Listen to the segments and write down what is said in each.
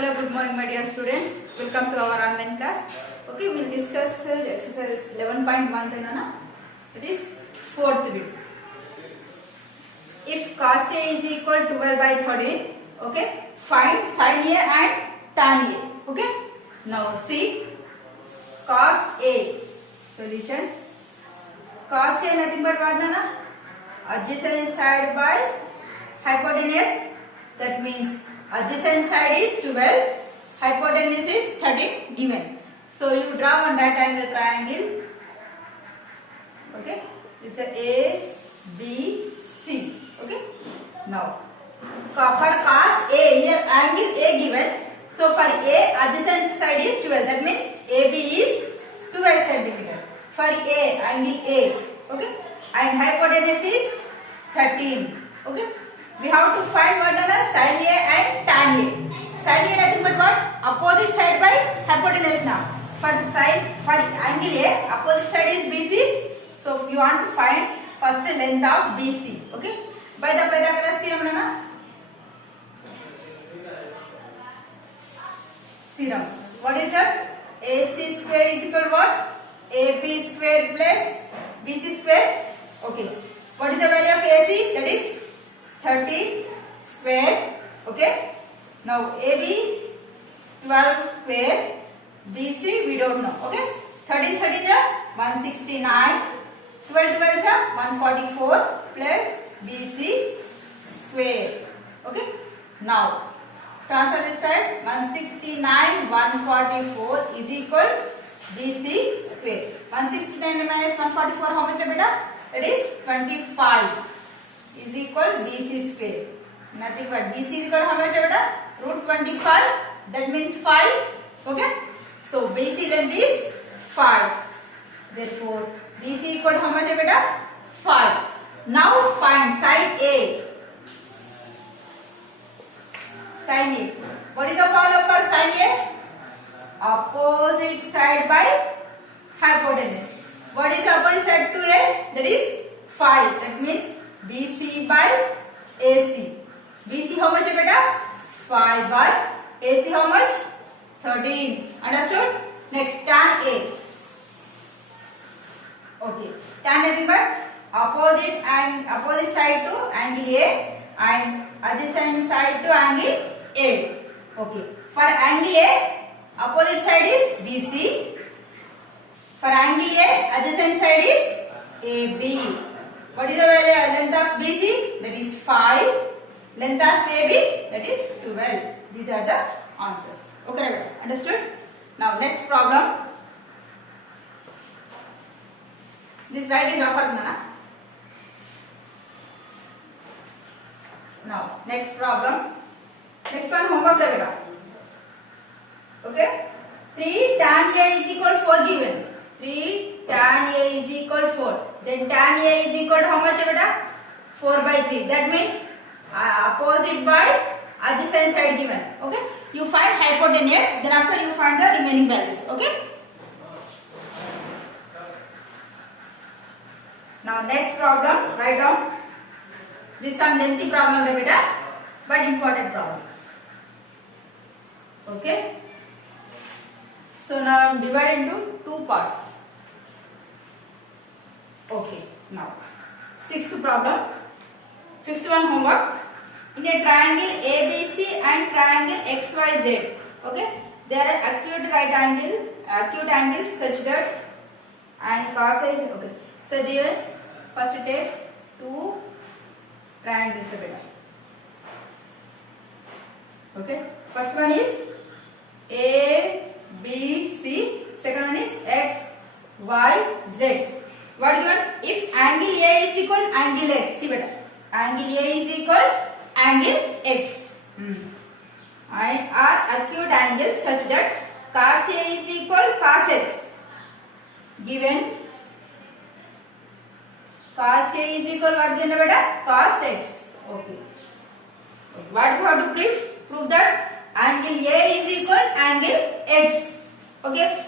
Hello, good morning, my dear students. Welcome to our online class. Okay, we will discuss exercise 11.1. It is fourth bit. If cos A is equal to 12 by 13, okay, find sin A and tan A. Okay, now see cos A. Solution. Cos A nothing but what? Adjacent side by hypotenuse. That means adjacent side is 12, hypotenuse is 13 given. So you draw one right angle triangle. Okay, it's a A, B, C. Okay. Now for cos A, here angle A given. So for A, adjacent side is 12. That means AB is 12 centimeters. For A, angle A. Okay, and hypotenuse is 13. Okay. We have to find what sin A and tan A. Sin A nothing but what? Opposite side by hypotenuse now. For angle A, opposite side is BC. So you want to find first length of BC. Okay. By the Pythagoras theorem, theorem. What is that? AC square is equal to what? AB square plus BC square. Okay. What is the value of AC? That is 30 square. Okay. Now AB 12 square. BC we don't know. Okay. 13 30 is 169. 12 12 is 144 plus BC square. Okay. Now transfer this side. 169 144 is equal BC square. 169 minus 144 how much beta? That is 25. Is equal BC square. Nothing but BC is equal to how much beta? Root 25. That means 5. Okay. So BC length is 5. Therefore BC equal to how much beta? 5. Now find side A. Sin A. What is the formula for sin A? Opposite side by hypotenuse. What is the opposite side to A? That is 5. That means BC by AC. BC how much beta? 5 by AC how much? 13. Understood? Next tan A. Okay. Tan nothing but opposite side to angle A and adjacent side to angle A. Okay. For angle A, opposite side is BC. For angle A, adjacent side is AB. What is the value length of BC? That is 5. Length of AB? That is 12. These are the answers. Okay, understood? Now next problem. This right is offered, Nana. Now next problem. Next one homework level. Okay? 3 tan A is equal to 4 given. 3 tan A is equal to 4. Then tan A is equal to how much beta? 4 by 3. That means opposite by adjacent side given. Okay. You find hypotenuse. Then after you find the remaining values. Okay. Now next problem. Write down. This is some lengthy problem beta, but important problem. Okay. So now I am divided into two parts. Okay, now sixth problem, fifth one homework. In a triangle ABC and triangle XYZ, okay, there are acute angles such that and cos A. Okay, so there first take two triangles. Okay, first one is A, B, C. Second one is X, Y, Z. What given? If angle A is equal to angle X. See better. Angle A is equal to angle X. And are acute angles such that cos A is equal to cos X. Given cos A is equal to what given better? Cos X. Okay. What you have to prove? Prove that angle A is equal to angle X. Okay.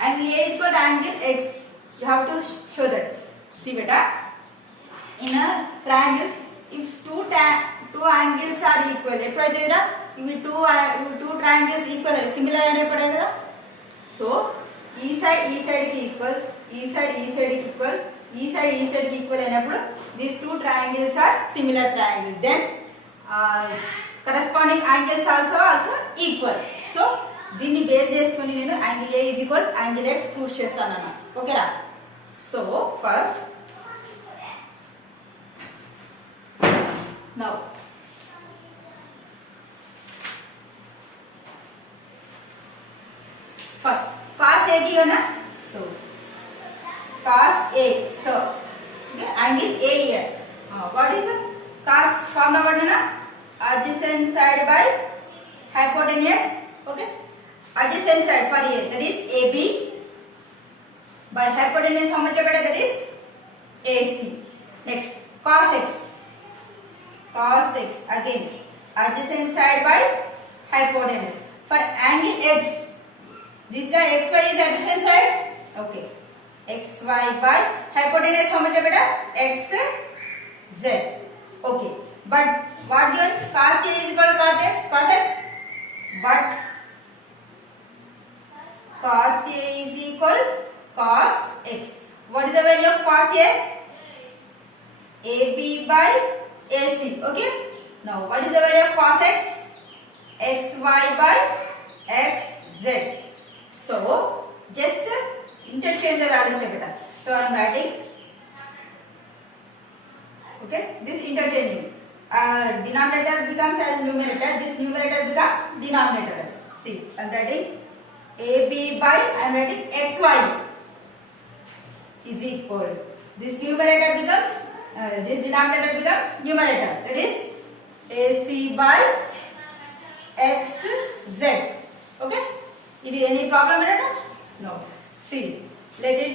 Angle A is equal to angle X. You have to show that. See beta. In a triangles, if two angles are equal, ఇవి two triangles equal similar అనే పడే కదా. So ఈ side కి equal, ఈ side కి equal, ఈ side కి ఈక్వల్ అయినప్పుడు these two triangles are similar triangle. Then corresponding angles also equal. So దీన్ని బేస్ చేసుకొని నేను angle A is equal angle X proof చేస్తాను అన్నమాట. ఓకేనా. So first now first cos A given na, so cos A, so okay, angle A here. What is the cos formula? What na, adjacent side by hypotenuse. Okay, adjacent side for A, that is AB by hypotenuse. How much better? That is AC. Next cos X, again adjacent side by hypotenuse. For angle X, this the xy is adjacent side. Okay, xy by hypotenuse how much beta? xz. Okay, but what given? Cos A is equal to cos x, but cos A is equal cos x. What is the value of cos A? AB by AC. Okay, now what is the value of cos x? xy by xz. So just interchange the values together. So I am writing, okay, this interchanging, denominator becomes as numerator, this numerator becomes denominator. See, I am writing AB by, I am writing xy is equal, this numerator becomes, this denominator becomes numerator, that is AC by xz. Okay, is any problem in it? No. See, let it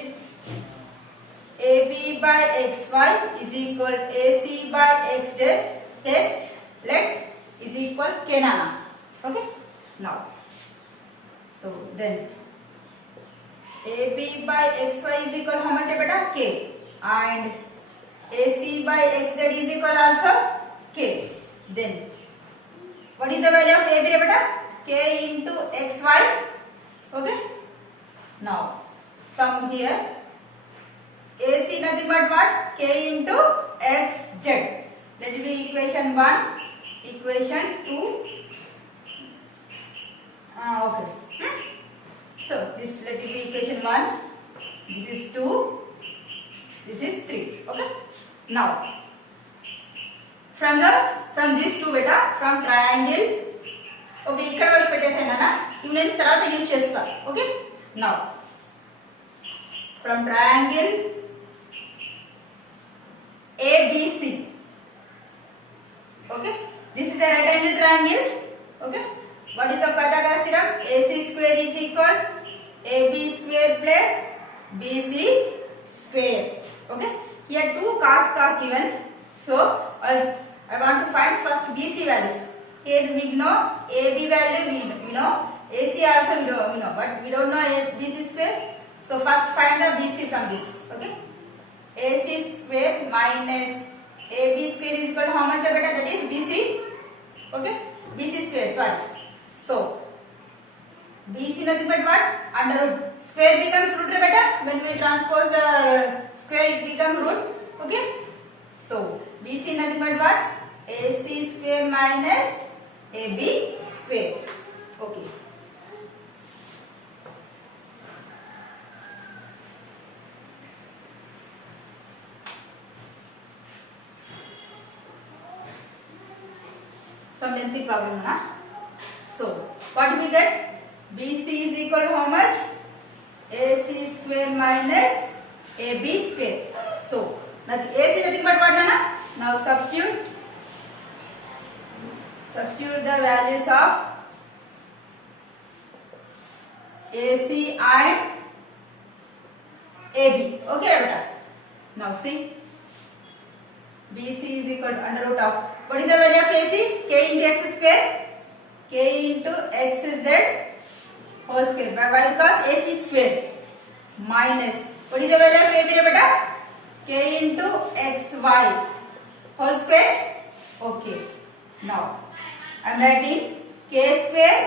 AB by xy is equal AC by xz. Then let is equal k nana. Okay. Now, so then AB by xy is equal how much beta? K, and AC by xz is equal also k. Then what is the value of AB beta? K into xy. Okay. Now from here AC nothing but what? K into xz. Let it be equation 1, equation 2. Okay. So this let it be equation 1. This is 2. This is 3. Okay. Now from these two beta, from triangle. Okay, ఇక్కడ వరకు పెట్టేసాను అన్న, ఇవి నేను తర్వాత use చేస్తా. Okay, now from triangle ABC. Okay, this is a right angle triangle. Okay, what is the Pythagoras theorem? AC square is equal AB square plus BC square. Okay, here two cos given, so I want to find first BC values. Here we know AB value, we know AC also we know, but we don't know BC square. So first find the BC from this. Okay, AC square minus AB square is equal to how much beta? That is BC. Okay, BC square. Sorry. So BC nothing but what? Under root. Square becomes root beta. When we transpose the square, it becomes root. Okay. So BC nothing but what? AC square minus AB square. Okay. Some lengthy problem, na? So what we get? BC is equal to how much? AC square minus AB square. So nothing, AC nothing but what, na? Now substitute the values of AC and AB. Okay, beta. Now see, BC is equal to under root of, what is the value of AC? K into x square, K into xz whole square. Why? Because AC square minus, what is the value of AB beta? K into xy whole square. Okay. Now I am writing k square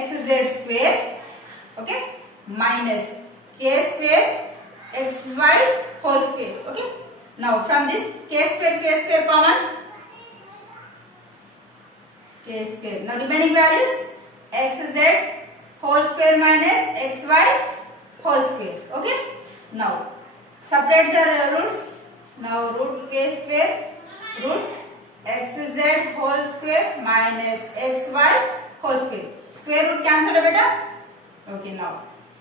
xz square, okay, minus k square xy whole square, okay. Now from this k square common, k square. Now remaining values xz whole square minus xy whole square, okay. Now separate the roots. Now root k square root xz whole square minus xy whole square. Square root cancel beta. Okay, now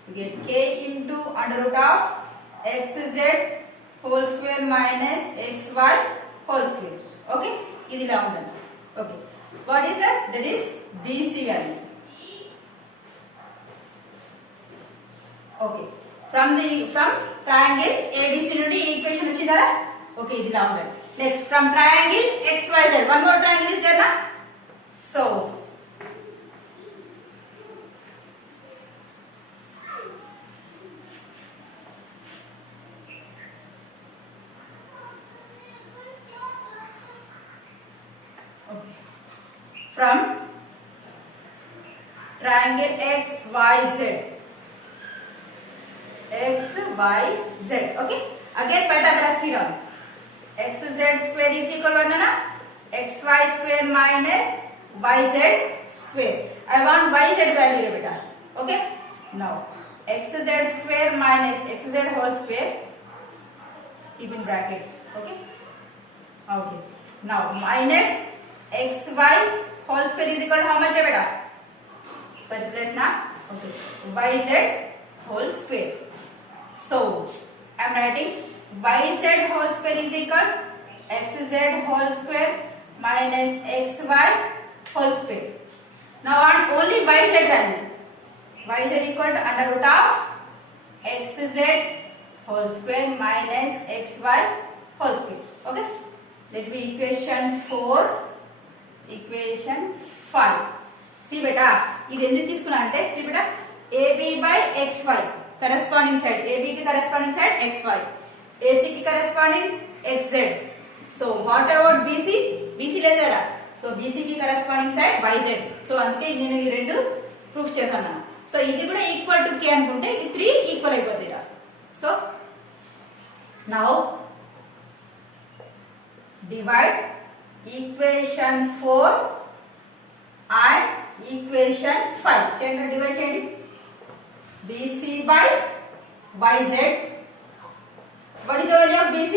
we get k into under root of xz whole square minus xy whole square. Okay, ఇది ఇలా ఉంటుంది. Okay, what is that? That is BC value. Okay, from triangle ABC నుండి equation వచ్చిందా? Okay, ఇది ఇలా ఉంటుంది. Next, from triangle XYZ, one more triangle is there na? So okay, from triangle XYZ, okay, again Pythagoras theorem. xz square is equal to what na? xy square minus yz square. I want yz value beta. Okay, now xz square minus xz whole square, keep in bracket. Okay, okay, now minus xy whole square is equal to how much beta? So replace na. Okay, yz whole square. So I am writing yz whole square is equal xz whole square minus xy whole square. Now on only yz value. Yz equal to under root of xz whole square minus xy whole square. Okay, let be equation 4, equation 5. See beta, ఇది ఎందుకు తీసుకున్నా అంటే see beta, AB by xy corresponding side, AB ki corresponding side xy, AC ki corresponding xz. So what about BC? BC లేదరా, so BC ki corresponding side yz. So అందుకే నేను ఈ రెండు proof చేశాను. So ఇది కూడా ఈక్వల్ టు k అనుకుంటే ఈ 3 equal అయిపోతుందిరా. So now divide equation 4 and equation 5. చేయండి, డివైడ్ చేయండి. BC by yz. What is the value of BC?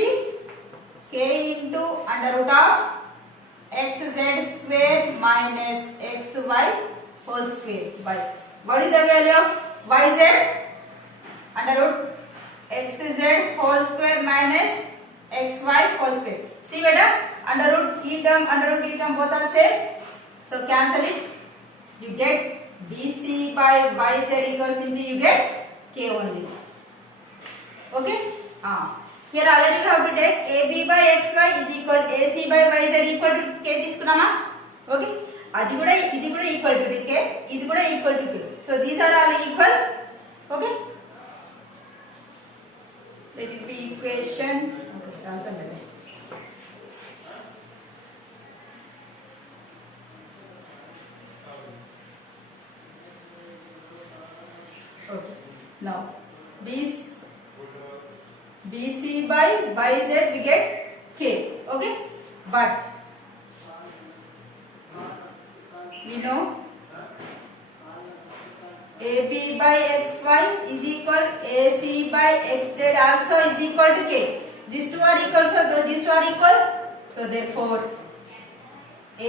K into under root of xz square minus xy whole square by. What is the value of yz? Under root xz whole square minus xy whole square. See beta, under root e term both are same. So cancel it. You get BC by yz equals into you get k only. Okay. Here already we have to take AB by xy is equal to AC by yz equal to k తీసుకున్నామా? Okay. అది కూడా ఇది కూడా equal to k, ఇది కూడా equal to k. So these are all equal. Okay. Let it be equation. Okay, answer that. Okay. Now BC by yz we get k. Okay, but we know AB by xy is equal AC by xz also is equal to k. These two are equal, so these two are equal. So therefore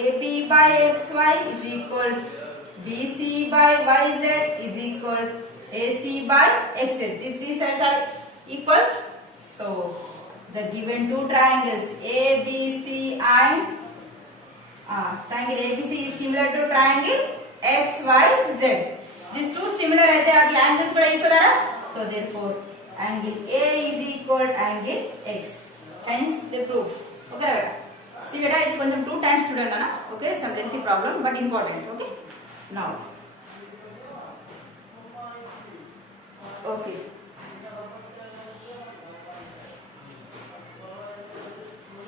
AB by xy is equal BC by yz is equal AC by xz. These three sides are equal. So the given two triangles ABC and triangle ABC is similar to triangle XYZ. These two similar అయితే ఆ angles కూడా equal కదా. So therefore angle A is equal to angle X. Hence the proof. Okay beta. See beta, ఇది కొంచెం 2 times student అన్న. Okay, some lengthy problem but important. Okay. Now okay.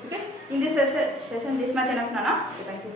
Okay, in this session this much enough, Nana. Thank you.